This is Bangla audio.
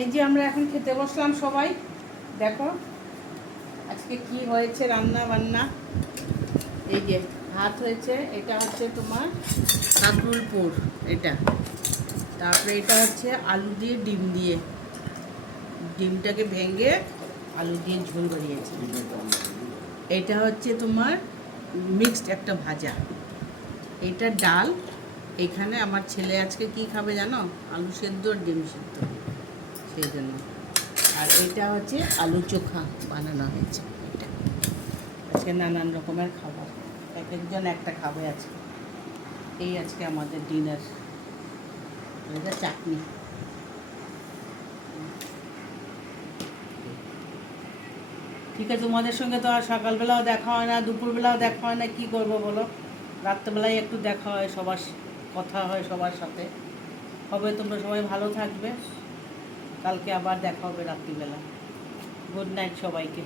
এই যে আমরা এখন খেতে বসলাম সবাই। দেখো আজকে কি হয়েছে রান্না বান্না। এই যে ভাত হয়েছে, এটা হচ্ছে তোমার কাঁকরুল পোড়, এটা। তারপরে এটা হচ্ছে আলু দিয়ে ডিম দিয়ে, ডিমটাকে ভেঙে আলু দিয়ে ঝোল বানিয়েছি। এটা হচ্ছে তোমার মিক্সড একটা ভাজা, এটা ডাল। এখানে আমার ছেলে আজকে কি খাবে জানো? আলু সেদ্ধ আর ডিম সেদ্ধ, সেই জন্য। আর এটা হচ্ছে আলু চোখা বানানো হয়েছে। এটা আজকে নানান রকমের খাবার, এক একজন একটা খাবে আজকে। এই আজকে আমাদের ডিনার। এটা চাটনি। ঠিক আছে, তোমাদের সঙ্গে তো আর সকালবেলাও দেখা হয় না, দুপুরবেলাও দেখা হয় না, কী করবো বলো? রাত্রেবেলায় একটু দেখা হয়, সবার কথা হয় সবার সাথে। হবে, তোমরা সবাই ভালো থাকবে। কালকে আবার দেখা হবে রাত্রিবেলা। গুড নাইট সবাইকে।